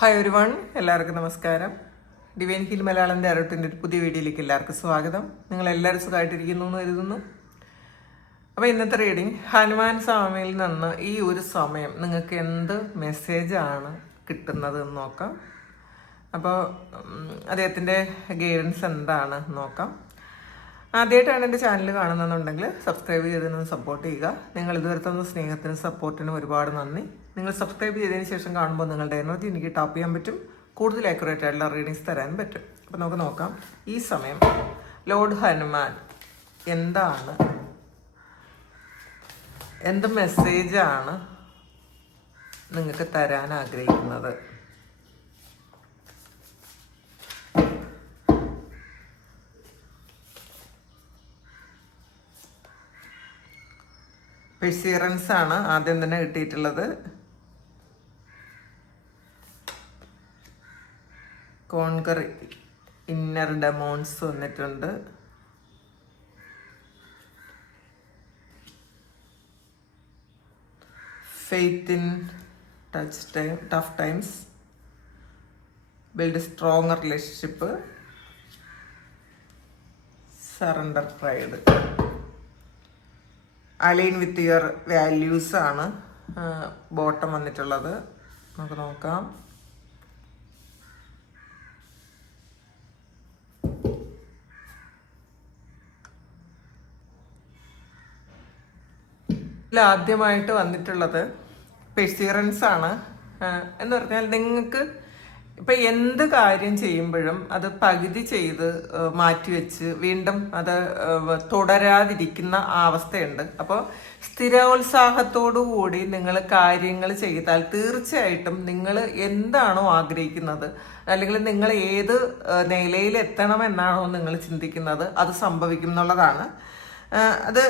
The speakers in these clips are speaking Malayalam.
ഹായ് ഒരു വൺ എല്ലാവർക്കും നമസ്കാരം. ഡിവൈൻ ഹിൽ മലയാളം ഡയറക്റ്റിന്റെ ഒരു പുതിയ വീഡിയോയിലേക്ക് എല്ലാവർക്കും സ്വാഗതം. നിങ്ങൾ എല്ലാവരും സുഖമായിട്ടിരിക്കുന്നു എന്ന് കരുതുന്നു. അപ്പോൾ ഇന്നത്തെ റീഡിങ് ഹനുമാൻ സ്വാമിയിൽ നിന്ന് ഈ ഒരു സമയം നിങ്ങൾക്ക് എന്ത് മെസ്സേജാണ് കിട്ടുന്നത് എന്ന് നോക്കാം. അപ്പോൾ അദ്ദേഹത്തിന്റെ ഗൈഡൻസ് എന്താണ് നോക്കാം. ആദ്യമായിട്ടാണ് എന്റെ ചാനൽ കാണുന്നതെന്നുണ്ടെങ്കിൽ സബ്സ്ക്രൈബ് ചെയ്തതിന് സപ്പോർട്ട് ചെയ്യുക. നിങ്ങൾ ഇതുവരെ തന്ന സ്നേഹത്തിനും സപ്പോർട്ടിനും ഒരുപാട് നന്ദി. നിങ്ങൾ സബ്സ്ക്രൈബ് ചെയ്തതിന് ശേഷം കാണുമ്പോൾ നിങ്ങളുടെ എനർജി എനിക്ക് ടാപ്പ് ചെയ്യാൻ പറ്റും. കൂടുതൽ ആക്യുറേറ്റ് ആയിട്ടുള്ള റീഡിങ്സ് തരാൻ പറ്റും. അപ്പോൾ നമുക്ക് നോക്കാം. ഈ സമയം ലോർഡ് ഹനുമാൻ എന്താണ്? എന്ത് മെസ്സേജാണ് നിങ്ങൾക്ക് തരാൻ ആഗ്രഹിക്കുന്നത്? പെർസീറൻസ് ആണ് ആദ്യം തന്നെ കിട്ടിയിട്ടുള്ളത്. കോൺകർ ഇന്നർ ഡെമോൺസ് വന്നിട്ടുണ്ട്. Faith in touch time tough times build stronger relationship surrender pride align with your values ആണ് ബോട്ടം വന്നിട്ടുള്ളത്. നമുക്ക് നോക്കാം. ആദ്യമായിട്ട് വന്നിട്ടുള്ളത് പെർസീറൻസ് ആണ്. എന്ന് പറഞ്ഞാൽ നിങ്ങൾക്ക് ഇപ്പൊ എന്ത് കാര്യം ചെയ്യുമ്പോഴും അത് പകുതി ചെയ്ത് മാറ്റിവെച്ച് വീണ്ടും അത് തുടരാതിരിക്കുന്ന അവസ്ഥയുണ്ട്. അപ്പോൾ സ്ഥിരോത്സാഹത്തോടു കൂടി നിങ്ങൾ കാര്യങ്ങൾ ചെയ്താൽ തീർച്ചയായിട്ടും നിങ്ങൾ എന്താണോ ആഗ്രഹിക്കുന്നത് അല്ലെങ്കിൽ നിങ്ങൾ ഏത് നിലയിലെത്തണമെന്നാണോ നിങ്ങൾ ചിന്തിക്കുന്നത് അത് സംഭവിക്കും എന്നുള്ളതാണ്. അത്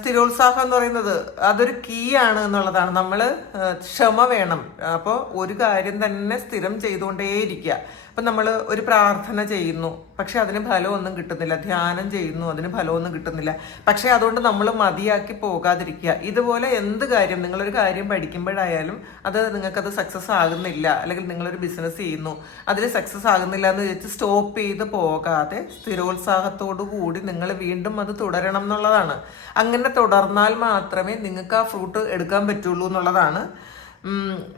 സ്ഥിരോത്സാഹം എന്ന് പറയുന്നത് അതൊരു കീ ആണ് എന്നുള്ളതാണ്. നമ്മൾ ക്ഷമ വേണം. അപ്പോൾ ഒരു കാര്യം തന്നെ സ്ഥിരം ചെയ്തുകൊണ്ടേയിരിക്കുക. അപ്പം നമ്മൾ ഒരു പ്രാർത്ഥന ചെയ്യുന്നു. പക്ഷെ അതിന് ഫലമൊന്നും കിട്ടുന്നില്ല. ധ്യാനം ചെയ്യുന്നു അതിന് ഫലമൊന്നും കിട്ടുന്നില്ല. പക്ഷെ അതുകൊണ്ട് നമ്മൾ മതിയാക്കി പോകാതിരിക്കുക. ഇതുപോലെ എന്ത് കാര്യം നിങ്ങളൊരു കാര്യം പഠിക്കുമ്പോഴായാലും അത് നിങ്ങൾക്കത് സക്സസ് ആകുന്നില്ല. അല്ലെങ്കിൽ നിങ്ങളൊരു ബിസിനസ് ചെയ്യുന്നു. അതിൽ സക്സസ് ആകുന്നില്ല എന്ന് വെച്ച് സ്റ്റോപ്പ് ചെയ്ത് പോകാതെ സ്ഥിരോത്സാഹത്തോടു കൂടി നിങ്ങൾ വീണ്ടും അത് തുടരണം എന്നുള്ളതാണ്. അങ്ങനെ തുടർന്നാൽ മാത്രമേ നിങ്ങൾക്ക് ആ ഫ്രൂട്ട് എടുക്കാൻ പറ്റുള്ളൂ എന്നുള്ളതാണ്.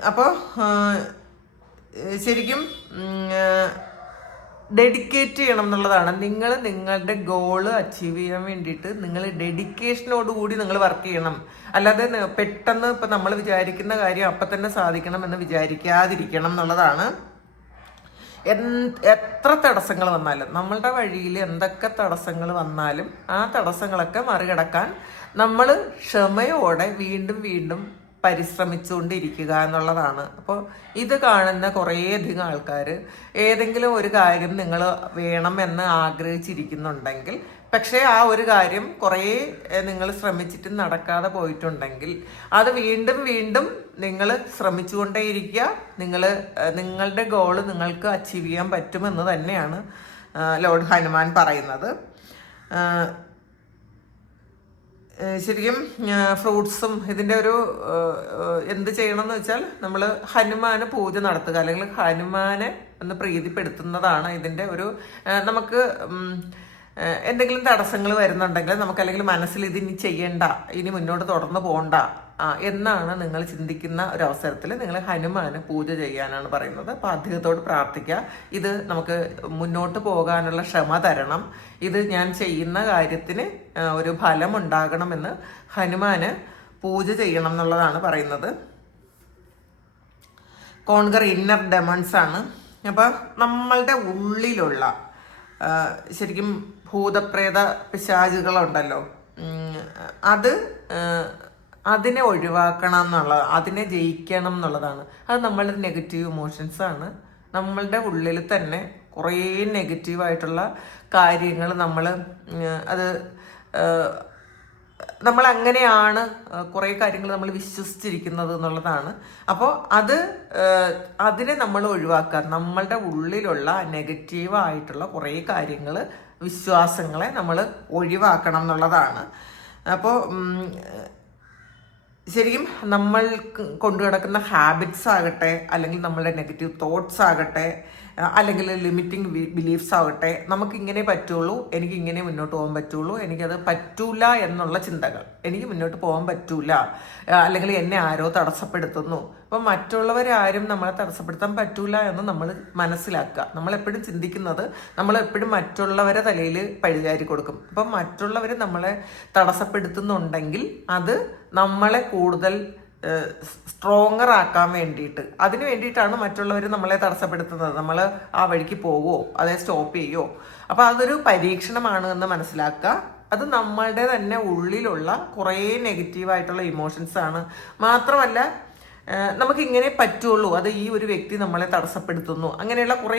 അപ്പോൾ ശരിക്കും ഡെഡിക്കേറ്റ് ചെയ്യണം എന്നുള്ളതാണ്. നിങ്ങൾ നിങ്ങളുടെ ഗോൾ അച്ചീവ് ചെയ്യാൻ വേണ്ടിയിട്ട് നിങ്ങൾ ഡെഡിക്കേഷനോടുകൂടി നിങ്ങൾ വർക്ക് ചെയ്യണം. അല്ലാതെ പെട്ടെന്ന് ഇപ്പം നമ്മൾ വിചാരിക്കുന്ന കാര്യം അപ്പം തന്നെ സാധിക്കണം എന്ന് വിചാരിക്കാതിരിക്കണം എന്നുള്ളതാണ്. എത്ര തടസ്സങ്ങൾ വന്നാലും നമ്മളുടെ വഴിയിൽ എന്തൊക്കെ തടസ്സങ്ങൾ വന്നാലും ആ തടസ്സങ്ങളൊക്കെ മറികടക്കാൻ നമ്മൾ ക്ഷമയോടെ വീണ്ടും വീണ്ടും പരിശ്രമിച്ചുകൊണ്ടിരിക്കുക എന്നുള്ളതാണ്. അപ്പോൾ ഇത് കാണുന്ന കുറേയധികം ആൾക്കാർ ഏതെങ്കിലും ഒരു കാര്യം നിങ്ങൾ വേണമെന്ന് ആഗ്രഹിച്ചിരിക്കുന്നുണ്ടെങ്കിൽ പക്ഷേ ആ ഒരു കാര്യം കുറേ നിങ്ങൾ ശ്രമിച്ചിട്ട് നടക്കാതെ പോയിട്ടുണ്ടെങ്കിൽ അത് വീണ്ടും വീണ്ടും നിങ്ങൾ ശ്രമിച്ചുകൊണ്ടേയിരിക്കുക. നിങ്ങൾ നിങ്ങളുടെ ഗോൾ നിങ്ങൾക്ക് അച്ചീവ് ചെയ്യാൻ പറ്റുമെന്ന് തന്നെയാണ് ലോർഡ് ഹനുമാൻ പറയുന്നത്. ശരിക്കും ഫ്രൂട്ട്സും ഇതിന്റെ ഒരു എന്ത് ചെയ്യണം എന്ന് വെച്ചാൽ നമ്മൾ ഹനുമാന് പൂജ നടത്തുക. അല്ലെങ്കിൽ ഹനുമാനെ ഒന്ന് പ്രീതിപ്പെടുത്തുന്നതാണ് ഇതിന്റെ ഒരു നമുക്ക് എന്തെങ്കിലും തടസ്സങ്ങൾ വരുന്നുണ്ടെങ്കിൽ നമുക്ക് അല്ലെങ്കിൽ മനസ്സിൽ ഇത് ഇനി ചെയ്യണ്ട ഇനി മുന്നോട്ട് തുടർന്ന് പോകണ്ട എന്നാണ് നിങ്ങൾ ചിന്തിക്കുന്ന ഒരു അവസരത്തിൽ നിങ്ങൾ ഹനുമാന് പൂജ ചെയ്യാനാണ് പറയുന്നത്. അപ്പോൾ അദ്ദേഹത്തോട് പ്രാർത്ഥിക്കുക. ഇത് നമുക്ക് മുന്നോട്ട് പോകാനുള്ള ക്ഷമ തരണം. ഇത് ഞാൻ ചെയ്യുന്ന കാര്യത്തിന് ഒരു ഫലം ഉണ്ടാകണമെന്ന് ഹനുമാന് പൂജ ചെയ്യണം എന്നുള്ളതാണ് പറയുന്നത്. കോൺകർ ഇന്നർ ഡെമൺസ് ആണ്. അപ്പോൾ നമ്മളുടെ ഉള്ളിലുള്ള ശരിക്കും ഭൂതപ്രേത പിശാചുകളുണ്ടല്ലോ. അത് അതിനെ ഒഴിവാക്കണം എന്നുള്ളത് അതിനെ ജയിക്കണം എന്നുള്ളതാണ് അത് നമ്മളുടെ നെഗറ്റീവ് ഇമോഷൻസ് ആണ്. നമ്മളുടെ ഉള്ളിൽ തന്നെ കുറേ നെഗറ്റീവായിട്ടുള്ള കാര്യങ്ങൾ നമ്മൾ അത് നമ്മൾ അങ്ങനെയാണ് കുറേ കാര്യങ്ങൾ നമ്മൾ വിശ്വസിച്ചിരിക്കുന്നത് എന്നുള്ളതാണ്. അപ്പോൾ അത് അതിനെ നമ്മൾ ഒഴിവാക്കുക. നമ്മളുടെ ഉള്ളിലുള്ള നെഗറ്റീവായിട്ടുള്ള കുറേ കാര്യങ്ങൾ വിശ്വാസങ്ങളെ നമ്മൾ ഒഴിവാക്കണം എന്നുള്ളതാണ്. അപ്പോൾ ശരിക്കും നമ്മൾ കൊണ്ടു കിടക്കുന്ന ഹാബിറ്റ്സ് ആകട്ടെ അല്ലെങ്കിൽ നമ്മളുടെ നെഗറ്റീവ് തോട്ട്സ് ആകട്ടെ അല്ലെങ്കിൽ ലിമിറ്റിംഗ് ബിലീഫ്സ് ആവട്ടെ നമുക്ക് ഇങ്ങനെ പറ്റുള്ളൂ എനിക്ക് ഇങ്ങനെ മുന്നോട്ട് പോകാൻ പറ്റുള്ളൂ എനിക്കത് പറ്റൂല എന്നുള്ള ചിന്തകൾ. എനിക്ക് മുന്നോട്ട് പോകാൻ പറ്റൂല അല്ലെങ്കിൽ എന്നെ ആരോ തടസ്സപ്പെടുത്തുന്നു. അപ്പം മറ്റുള്ളവരെ ആരും നമ്മളെ തടസ്സപ്പെടുത്താൻ പറ്റൂല എന്ന് നമ്മൾ മനസ്സിലാക്കുക. നമ്മളെപ്പോഴും ചിന്തിക്കുന്നത് നമ്മളെപ്പോഴും മറ്റുള്ളവരെ തലയിൽ പഴുകാരി കൊടുക്കും. അപ്പം മറ്റുള്ളവർ നമ്മളെ തടസ്സപ്പെടുത്തുന്നുണ്ടെങ്കിൽ അത് നമ്മളെ കൂടുതൽ സ്ട്രോങ്ങർ ആക്കാൻ വേണ്ടിയിട്ട്. അതിന് വേണ്ടിയിട്ടാണ് മറ്റുള്ളവർ നമ്മളെ തടസ്സപ്പെടുത്തുന്നത്. നമ്മൾ ആ വഴിക്ക് പോവോ അതെ സ്റ്റോപ്പ് ചെയ്യോ. അപ്പോൾ അതൊരു പരീക്ഷണമാണ് എന്ന് മനസ്സിലാക്കുക. അത് നമ്മളുടെ തന്നെ ഉള്ളിലുള്ള കുറേ നെഗറ്റീവായിട്ടുള്ള ഇമോഷൻസ് ആണ്. മാത്രമല്ല നമുക്ക് ഇങ്ങനെ പറ്റുള്ളൂ. അത് ഈ ഒരു വ്യക്തി നമ്മളെ തടസ്സപ്പെടുത്തുന്നു. അങ്ങനെയുള്ള കുറേ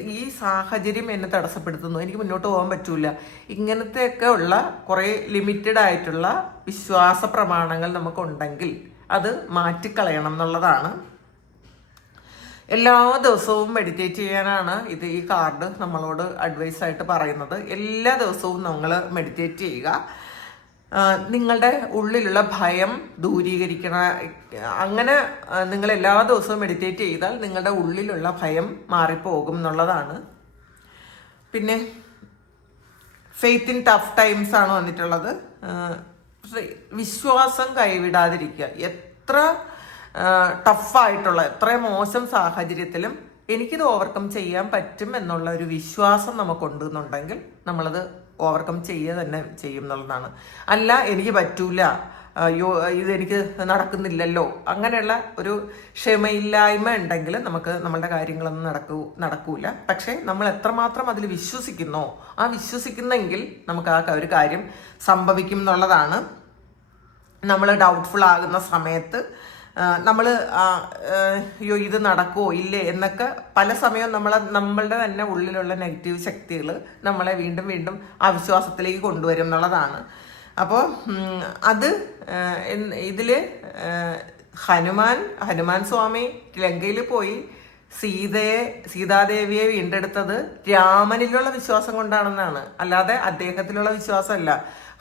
ഈ സാഹചര്യം എന്നെ തടസ്സപ്പെടുത്തുന്നു. എനിക്ക് മുന്നോട്ട് പോകാൻ പറ്റൂല. ഇങ്ങനത്തെയൊക്കെ ഉള്ള കുറേ ലിമിറ്റഡ് ആയിട്ടുള്ള വിശ്വാസ പ്രമാണങ്ങൾ നമുക്കുണ്ടെങ്കിൽ അത് മാറ്റിക്കളയണം എന്നുള്ളതാണ്. എല്ലാ ദിവസവും മെഡിറ്റേറ്റ് ചെയ്യാനാണ് ഇത് ഈ കാർഡ് നമ്മളോട് അഡ്വൈസ് ആയിട്ട് പറയുന്നത്. എല്ലാ ദിവസവും നമ്മൾ മെഡിറ്റേറ്റ് ചെയ്യുക. നിങ്ങളുടെ ഉള്ളിലുള്ള ഭയം ദൂരീകരിക്കണ അങ്ങനെ നിങ്ങൾ എല്ലാ ദിവസവും മെഡിറ്റേറ്റ് ചെയ്താൽ നിങ്ങളുടെ ഉള്ളിലുള്ള ഭയം മാറിപ്പോകും എന്നുള്ളതാണ്. പിന്നെ ഫെയ്ത്ത് ഇൻ ടഫ് ടൈംസ് ആണ് വന്നിട്ടുള്ളത്. വിശ്വാസം കൈവിടാതിരിക്കുക. എത്ര ടഫായിട്ടുള്ള എത്ര മോശം സാഹചര്യത്തിലും എനിക്കിത് ഓവർകം ചെയ്യാൻ പറ്റും എന്നുള്ള ഒരു വിശ്വാസം നമുക്കുണ്ട് എന്നുണ്ടെങ്കിൽ നമ്മളത് ഓവർകം ചെയ്യുക തന്നെ ചെയ്യും എന്നുള്ളതാണ്. അല്ല എനിക്ക് പറ്റൂല. അയ്യോ ഇതെനിക്ക് നടക്കുന്നില്ലല്ലോ. അങ്ങനെയുള്ള ഒരു ക്ഷമയില്ലായ്മ ഉണ്ടെങ്കിൽ നമുക്ക് നമ്മളുടെ കാര്യങ്ങളൊന്നും നടക്കൂ നടക്കൂല. പക്ഷേ നമ്മൾ എത്രമാത്രം അതിൽ വിശ്വസിക്കുന്നോ ആ വിശ്വസിക്കുന്നെങ്കിൽ നമുക്ക് ആ ഒരു കാര്യം സംഭവിക്കും എന്നുള്ളതാണ്. നമ്മൾ ഡൗട്ട്ഫുൾ ആകുന്ന സമയത്ത് നമ്മൾ അയ്യോ ഇത് നടക്കുമോ ഇല്ലേ? എന്നൊക്കെ പല സമയവും നമ്മളെ നമ്മളുടെ തന്നെ ഉള്ളിലുള്ള നെഗറ്റീവ് ശക്തികൾ നമ്മളെ വീണ്ടും വീണ്ടും അവിശ്വാസത്തിലേക്ക് കൊണ്ടുവരും എന്നുള്ളതാണ്. അപ്പോൾ അത് ഇതിൽ ഹനുമാൻ ഹനുമാൻ സ്വാമി ലങ്കയിൽ പോയി സീതയെ സീതാദേവിയെ വീണ്ടെടുത്തത് രാമനിലുള്ള വിശ്വാസം കൊണ്ടാണെന്നാണ്. അല്ലാതെ അദ്ദേഹത്തിലുള്ള വിശ്വാസമല്ല.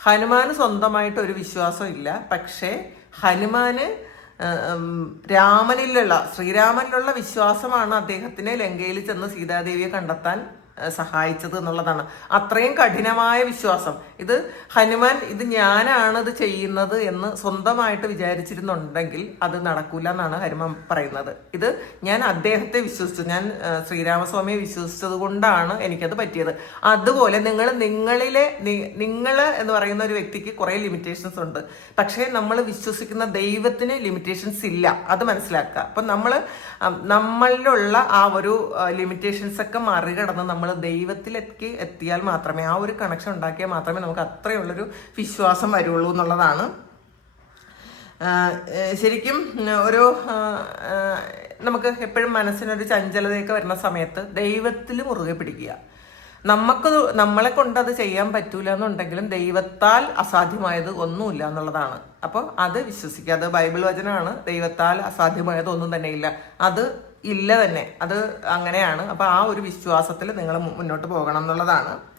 ഹനുമാന് സ്വന്തമായിട്ട് ഒരു വിശ്വാസം ഇല്ല പക്ഷേ ഹനുമാന് രാമനിലുള്ള ശ്രീരാമനിലുള്ള വിശ്വാസമാണ് അദ്ദേഹത്തിന് ലങ്കയിൽ ചെന്ന് സീതാദേവിയെ കണ്ടെത്താൻ സഹായിച്ചത് എന്നുള്ളതാണ്. അത്രയും കഠിനമായ വിശ്വാസം. ഇത് ഹനുമാൻ ഇത് ഞാനാണ് ഇത് ചെയ്യുന്നത് എന്ന് സ്വന്തമായിട്ട് വിചാരിച്ചിരുന്നുണ്ടെങ്കിൽ അത് നടക്കൂല എന്നാണ് ഹനുമാൻ പറയുന്നത്. ഇത് ഞാൻ അദ്ദേഹത്തെ വിശ്വസിച്ചു. ഞാൻ ശ്രീരാമസ്വാമിയെ വിശ്വസിച്ചത് കൊണ്ടാണ് എനിക്കത് പറ്റിയത്. അതുപോലെ നിങ്ങൾ നിങ്ങളിലെ നിങ്ങൾ എന്ന് പറയുന്ന ഒരു വ്യക്തിക്ക് കുറേ ലിമിറ്റേഷൻസ് ഉണ്ട്. പക്ഷേ നമ്മൾ വിശ്വസിക്കുന്ന ദൈവത്തിന് ലിമിറ്റേഷൻസ് ഇല്ല. അത് മനസ്സിലാക്കുക. അപ്പം നമ്മൾ നമ്മളിലുള്ള ആ ഒരു ലിമിറ്റേഷൻസ് ഒക്കെ മറികടന്ന് നമ്മൾ ദൈവത്തിലേക്ക് എത്തിയാൽ മാത്രമേ ആ ഒരു കണക്ഷൻ ഉണ്ടാക്കിയാൽ മാത്രമേ നമുക്ക് അത്രയുള്ളൊരു വിശ്വാസം വരുള്ളൂ എന്നുള്ളതാണ്. ശരിക്കും ഒരു നമുക്ക് എപ്പോഴും മനസ്സിനൊരു ചഞ്ചലതയൊക്കെ വരുന്ന സമയത്ത് ദൈവത്തിൽ മുറുകെ പിടിക്കുക. നമുക്ക് നമ്മളെ കൊണ്ട് അത് ചെയ്യാൻ പറ്റൂല എന്നുണ്ടെങ്കിലും ദൈവത്താൽ അസാധ്യമായത് ഒന്നുമില്ല എന്നുള്ളതാണ്. അപ്പോൾ അത് വിശ്വസിക്കുക. അത് ബൈബിൾ വചനമാണ്. ദൈവത്താൽ അസാധ്യമായത് ഒന്നും തന്നെയില്ല. അത് ഇല്ല തന്നെ. അത് അങ്ങനെയാണ്. അപ്പോൾ ആ ഒരു വിശ്വാസത്തിൽ നിങ്ങൾ മുന്നോട്ട് പോകണം എന്നുള്ളതാണ്.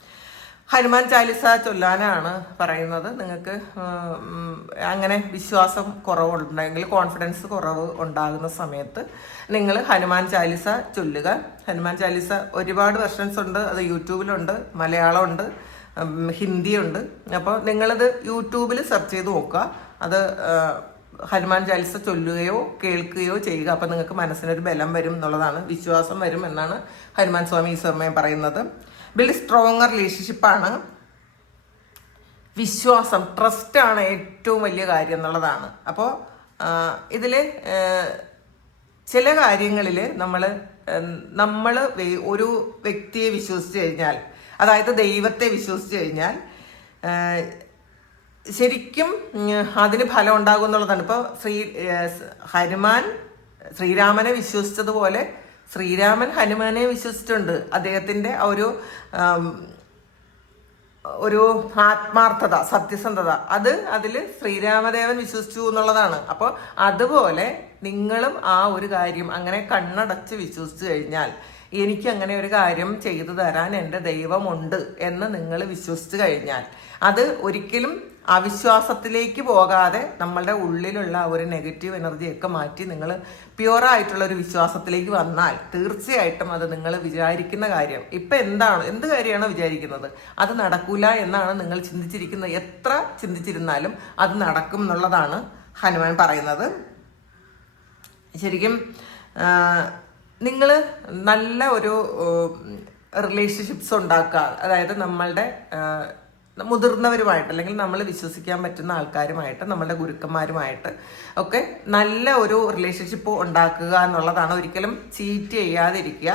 ഹനുമാൻ ചാലിസ ചൊല്ലാനാണ് പറയുന്നത്. നിങ്ങൾക്ക് അങ്ങനെ വിശ്വാസം കുറവുണ്ടെങ്കിൽ കോൺഫിഡൻസ് കുറവ് ഉണ്ടാകുന്ന സമയത്ത് നിങ്ങൾ ഹനുമാൻ ചാലിസ ചൊല്ലുക. ഹനുമാൻ ചാലിസ ഒരുപാട് വെർഷൻസ് ഉണ്ട്. അത് യൂട്യൂബിലുണ്ട് മലയാളമുണ്ട് ഹിന്ദിയുണ്ട്. അപ്പോൾ നിങ്ങളത് യൂട്യൂബിൽ സെർച്ച് ചെയ്ത് നോക്കുക. അത് ഹനുമാൻ ചാലിസ ചൊല്ലുകയോ കേൾക്കുകയോ ചെയ്യുക. അപ്പം നിങ്ങൾക്ക് മനസ്സിനൊരു ബലം വരും എന്നുള്ളതാണ്. വിശ്വാസം വരും എന്നാണ് ഹനുമാൻ സ്വാമി ഈ സമയം പറയുന്നത്. ബിൽഡ് സ്ട്രോങ്ങർ റിലേഷൻഷിപ്പാണ് വിശ്വാസം ട്രസ്റ്റ് ആണ് ഏറ്റവും വലിയ കാര്യം എന്നുള്ളതാണ്. അപ്പോൾ ഇതിൽ ചില കാര്യങ്ങളിൽ നമ്മൾ നമ്മൾ ഒരു വ്യക്തിയെ വിശ്വസിച്ച് കഴിഞ്ഞാൽ അതായത് ദൈവത്തെ വിശ്വസിച്ച് കഴിഞ്ഞാൽ ശരിക്കും അതിന് ഫലം ഉണ്ടാകും എന്നുള്ളതാണ് ഇപ്പോൾ ശ്രീ ഹനുമാൻ ശ്രീരാമനെ വിശ്വസിച്ചതുപോലെ ശ്രീരാമൻ ഹനുമാനെ വിശ്വസിച്ചിട്ടുണ്ട്. അദ്ദേഹത്തിന്റെ ഒരു ഒരു ആത്മാർത്ഥത സത്യസന്ധത. അത് അതിൽ ശ്രീരാമദേവൻ വിശ്വസിച്ചു എന്നുള്ളതാണ്. അപ്പോൾ അതുപോലെ നിങ്ങളും ആ ഒരു കാര്യം അങ്ങനെ കണ്ണടച്ച് വിശ്വസിച്ചു കഴിഞ്ഞാൽ എനിക്ക് അങ്ങനെ ഒരു കാര്യം ചെയ്തു തരാൻ എന്റെ ദൈവമുണ്ട് എന്ന് നിങ്ങൾ വിശ്വസിച്ചു കഴിഞ്ഞാൽ അത് ഒരിക്കലും അവിശ്വാസത്തിലേക്ക് പോകാതെ നമ്മളുടെ ഉള്ളിലുള്ള ഒരു നെഗറ്റീവ് എനർജിയൊക്കെ മാറ്റി നിങ്ങൾ പ്യുവറായിട്ടുള്ള ഒരു വിശ്വാസത്തിലേക്ക് വന്നാൽ തീർച്ചയായിട്ടും അത് നിങ്ങൾ വിചാരിക്കുന്ന കാര്യം. ഇപ്പം എന്താണ് എന്ത് കാര്യമാണ് വിചാരിക്കുന്നത്? അത് നടക്കൂല എന്നാണ് നിങ്ങൾ ചിന്തിച്ചിരിക്കുന്നത്. എത്ര ചിന്തിച്ചിരുന്നാലും അത് നടക്കും എന്നുള്ളതാണ് ഹനുമാൻ പറയുന്നത്. ശരിക്കും നിങ്ങൾ നല്ല ഒരു റിലേഷൻഷിപ്സ് ഉണ്ടാക്കുക. അതായത് നമ്മളുടെ മുതിർന്നവരുമായിട്ട് അല്ലെങ്കിൽ നമ്മൾ വിശ്വസിക്കാൻ പറ്റുന്ന ആൾക്കാരുമായിട്ട് നമ്മളുടെ ഗുരുക്കന്മാരുമായിട്ട് ഒക്കെ നല്ല ഒരു റിലേഷൻഷിപ്പ് ഉണ്ടാക്കുക എന്നുള്ളതാണ്. ഒരിക്കലും ചീറ്റ് ചെയ്യാതിരിക്കുക.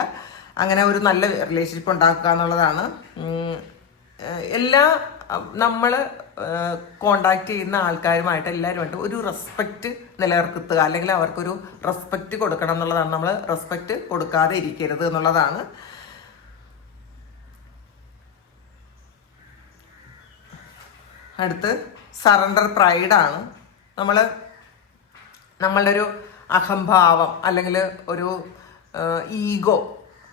അങ്ങനെ ഒരു നല്ല റിലേഷൻഷിപ്പ് ഉണ്ടാക്കുക എന്നുള്ളതാണ്. എല്ലാ നമ്മൾ കോണ്ടാക്ട് ചെയ്യുന്ന ആൾക്കാരുമായിട്ട് എല്ലാവരുമായിട്ട് ഒരു റെസ്പെക്റ്റ് നിലനിർത്തുക അല്ലെങ്കിൽ അവർക്കൊരു റെസ്പെക്റ്റ് കൊടുക്കണം എന്നുള്ളതാണ്. നമ്മൾ റെസ്പെക്റ്റ് കൊടുക്കാതെ ഇരിക്കരുത് എന്നുള്ളതാണ്. അടുത്ത് സറണ്ടർ പ്രൈഡാണ് നമ്മൾ നമ്മളുടെ ഒരു അഹംഭാവം അല്ലെങ്കിൽ ഒരു ഈഗോ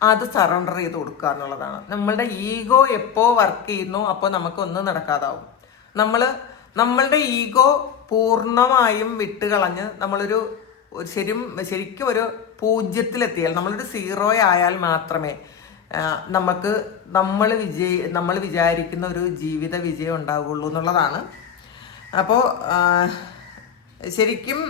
അത് സറണ്ടർ ചെയ്ത് കൊടുക്കുക എന്നുള്ളതാണ്. നമ്മളുടെ ഈഗോ എപ്പോൾ വർക്ക് ചെയ്യുന്നു അപ്പോൾ നമുക്കൊന്നും നടക്കാതാവും. നമ്മൾ നമ്മളുടെ ഈഗോ പൂർണമായും വിട്ടുകളഞ്ഞ് നമ്മളൊരു ശരിയും ശരിക്കും ഒരു പൂജ്യത്തിലെത്തിയാൽ നമ്മളൊരു സീറോ ആയാൽ മാത്രമേ നമുക്ക് നമ്മൾ വിജയി നമ്മൾ വിചാരിക്കുന്ന ഒരു ജീവിത വിജയം ഉണ്ടാവുകയുള്ളൂ എന്നുള്ളതാണ്. അപ്പോൾ ശരിക്കും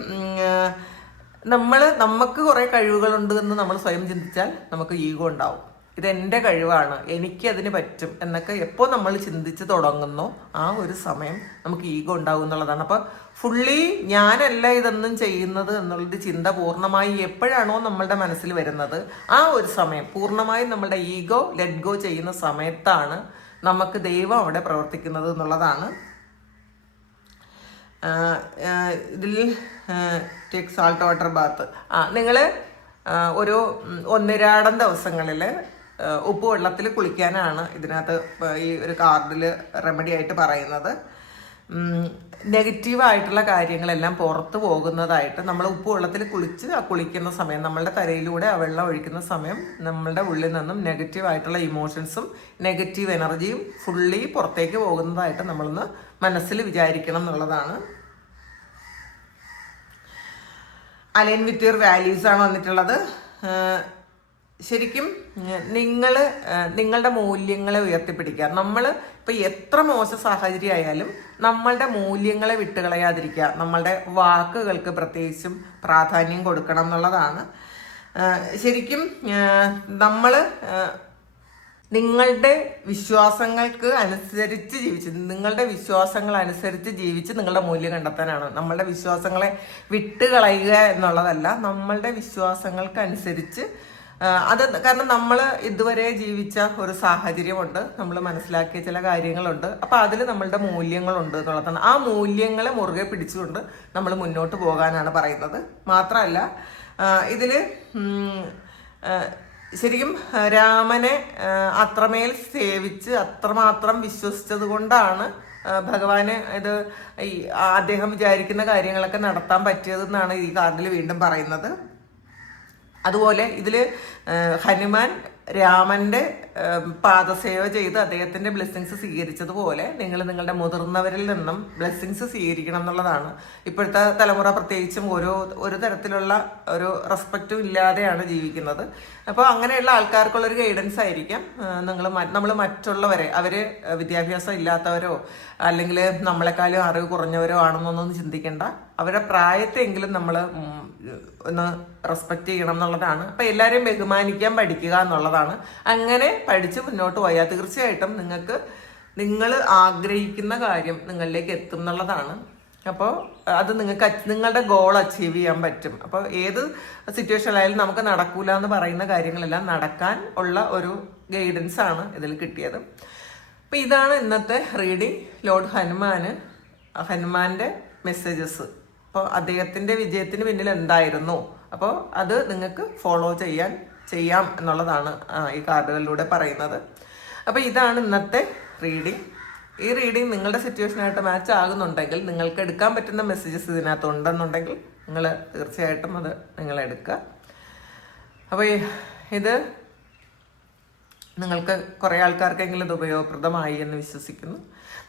നമ്മൾ നമുക്ക് കുറേ കഴിവുകളുണ്ട് എന്ന് നമ്മൾ സ്വയം ചിന്തിച്ചാൽ നമുക്ക് ഈഗോ ഉണ്ടാവും. ഇതെന്റെ കഴിവാണ് എനിക്കതിന് പറ്റും എന്നൊക്കെ എപ്പോൾ നമ്മൾ ചിന്തിച്ച് തുടങ്ങുന്നു ആ ഒരു സമയം നമുക്ക് ഈഗോ ഉണ്ടാവും എന്നുള്ളതാണ്. അപ്പോൾ ഫുള്ളി ഞാനല്ല ഇതൊന്നും ചെയ്യുന്നത് എന്നുള്ളത് ചിന്ത പൂർണമായി എപ്പോഴാണോ നമ്മളുടെ മനസ്സിൽ വരുന്നത് ആ ഒരു സമയം പൂർണമായും നമ്മളുടെ ഈഗോ ലെറ്റ് ഗോ ചെയ്യുന്ന സമയത്താണ് നമുക്ക് ദൈവം അവിടെ പ്രവർത്തിക്കുന്നത് എന്നുള്ളതാണ്. ഇതിൽ സാൾട്ട് വാട്ടർ ബാത്ത് ആ നിങ്ങൾ ഒരു ഒന്നിരാടം ദിവസങ്ങളിൽ ഉപ്പ് വെള്ളത്തിൽ കുളിക്കാനാണ് ഇതിനകത്ത് ഈ ഒരു കാർഡിൽ റെമഡി ആയിട്ട് പറയുന്നത്. നെഗറ്റീവായിട്ടുള്ള കാര്യങ്ങളെല്ലാം പുറത്ത് പോകുന്നതായിട്ട് നമ്മൾ ഉപ്പ് വെള്ളത്തിൽ കുളിച്ച് കുളിക്കുന്ന സമയം നമ്മളുടെ തലയിലൂടെ ആ വെള്ളം ഒഴിക്കുന്ന സമയം നമ്മളുടെ ഉള്ളിൽ നിന്നും നെഗറ്റീവ് ആയിട്ടുള്ള ഇമോഷൻസും നെഗറ്റീവ് എനർജിയും ഫുള്ളി പുറത്തേക്ക് പോകുന്നതായിട്ട് നമ്മളൊന്ന് മനസ്സിൽ വിചാരിക്കണം എന്നുള്ളതാണ്. അലൈൻ വിത്ത് യുവർ ആണ് വന്നിട്ടുള്ളത്. ശരിക്കും നിങ്ങൾ നിങ്ങളുടെ മൂല്യങ്ങളെ ഉയർത്തിപ്പിടിക്കുക. നമ്മൾ ഇപ്പം എത്ര മോശ സാഹചര്യം ആയാലും നമ്മളുടെ മൂല്യങ്ങളെ വിട്ടുകളയാതിരിക്കുക. നമ്മളുടെ വാക്കുകൾക്ക് പ്രത്യേകിച്ചും പ്രാധാന്യം കൊടുക്കണം എന്നുള്ളതാണ്. ശരിക്കും നമ്മൾ നിങ്ങളുടെ വിശ്വാസങ്ങൾക്ക് അനുസരിച്ച് ജീവിച്ച് നിങ്ങളുടെ വിശ്വാസങ്ങൾ അനുസരിച്ച് ജീവിച്ച് നിങ്ങളുടെ മൂല്യം കണ്ടെത്താനാണ്. നമ്മളുടെ വിശ്വാസങ്ങളെ വിട്ടുകളയുക എന്നുള്ളതല്ല നമ്മളുടെ വിശ്വാസങ്ങൾക്ക് അനുസരിച്ച് അത് കാരണം നമ്മൾ ഇതുവരെ ജീവിച്ച ഒരു സാഹചര്യമുണ്ട്. നമ്മൾ മനസ്സിലാക്കിയ ചില കാര്യങ്ങളുണ്ട്. അപ്പം അതിൽ നമ്മളുടെ മൂല്യങ്ങളുണ്ട് എന്നുള്ളതാണ്. ആ മൂല്യങ്ങളെ മുറുകെ പിടിച്ചുകൊണ്ട് നമ്മൾ മുന്നോട്ട് പോകാനാണ് പറയുന്നത്. മാത്രമല്ല ഇതിൽ ശരിക്കും രാമനെ അത്രമേൽ സേവിച്ച് അത്രമാത്രം വിശ്വസിച്ചത് കൊണ്ടാണ് ഭഗവാന് ഇത് ഈ അദ്ദേഹം വിചാരിക്കുന്ന കാര്യങ്ങളൊക്കെ നടത്താൻ പറ്റിയതെന്നാണ് ഈ കാർഡിൽ വീണ്ടും പറയുന്നത്. അതുപോലെ ഇതിൽ ഹനുമാൻ രാമന്റെ പാദസേവ ചെയ്ത് അദ്ദേഹത്തിന്റെ ബ്ലെസ്സിങ്സ് സ്വീകരിച്ചതുപോലെ നിങ്ങൾ നിങ്ങളുടെ മുതിർന്നവരിൽ നിന്നും ബ്ലെസ്സിങ്സ് സ്വീകരിക്കണം എന്നുള്ളതാണ്. ഇപ്പോഴത്തെ തലമുറ പ്രത്യേകിച്ചും ഓരോ ഒരു തരത്തിലുള്ള ഒരു റെസ്പെക്റ്റും ഇല്ലാതെയാണ് ജീവിക്കുന്നത്. അപ്പോൾ അങ്ങനെയുള്ള ആൾക്കാർക്കുള്ളൊരു ഗൈഡൻസ് ആയിരിക്കാം. നിങ്ങൾ നമ്മൾ മറ്റുള്ളവരെ അവർ വിദ്യാഭ്യാസം ഇല്ലാത്തവരോ അല്ലെങ്കിൽ നമ്മളെക്കാളും അറിവ് കുറഞ്ഞവരോ ആണെന്നൊന്നും ചിന്തിക്കേണ്ട. അവരുടെ പ്രായത്തെങ്കിലും നമ്മൾ ഒന്ന് റെസ്പെക്ട് ചെയ്യണം എന്നുള്ളതാണ്. അപ്പം എല്ലാവരെയും ബഹുമാനിക്കാൻ പഠിക്കുക എന്നുള്ളതാണ്. അങ്ങനെ പഠിച്ച് മുന്നോട്ട് പോയാൽ തീർച്ചയായിട്ടും നിങ്ങൾക്ക് നിങ്ങൾ ആഗ്രഹിക്കുന്ന കാര്യം നിങ്ങളിലേക്ക് എത്തും എന്നുള്ളതാണ്. അപ്പോൾ അത് നിങ്ങൾക്ക് നിങ്ങളുടെ ഗോൾ അച്ചീവ് ചെയ്യാൻ പറ്റും. അപ്പോൾ ഏത് സിറ്റുവേഷനിലായാലും നമുക്ക് നടക്കൂല എന്ന് പറയുന്ന കാര്യങ്ങളെല്ലാം നടക്കാൻ ഉള്ള ഒരു ഗൈഡൻസ് ആണ് ഇതിൽ കിട്ടിയത്. അപ്പോൾ ഇതാണ് ഇന്നത്തെ റീഡിംഗ് ലോർഡ് ഹനുമാന് ഹനുമാന്റെ മെസ്സേജസ് അപ്പോൾ അദ്ദേഹത്തിന്റെ വിജയത്തിന് പിന്നിൽ എന്തായിരുന്നു? അപ്പോൾ അത് നിങ്ങൾക്ക് ഫോളോ ചെയ്യാൻ ചെയ്യാം എന്നുള്ളതാണ് ഈ കാർഡുകളിലൂടെ പറയുന്നത്. അപ്പോൾ ഇതാണ് ഇന്നത്തെ റീഡിംഗ് ഈ റീഡിംഗ് നിങ്ങളുടെ സിറ്റുവേഷനായിട്ട് മാച്ച് ആകുന്നുണ്ടെങ്കിൽ നിങ്ങൾക്ക് എടുക്കാൻ പറ്റുന്ന മെസ്സേജസ് ഇതിനകത്ത് ഉണ്ടെന്നുണ്ടെങ്കിൽ നിങ്ങൾ തീർച്ചയായിട്ടും അത് നിങ്ങൾ എടുക്കുക. അപ്പോൾ ഇത് നിങ്ങൾക്ക് കുറേ ആൾക്കാർക്കെങ്കിലും ഇത് ഉപയോഗപ്രദമായി എന്ന് വിശ്വസിക്കുന്നു.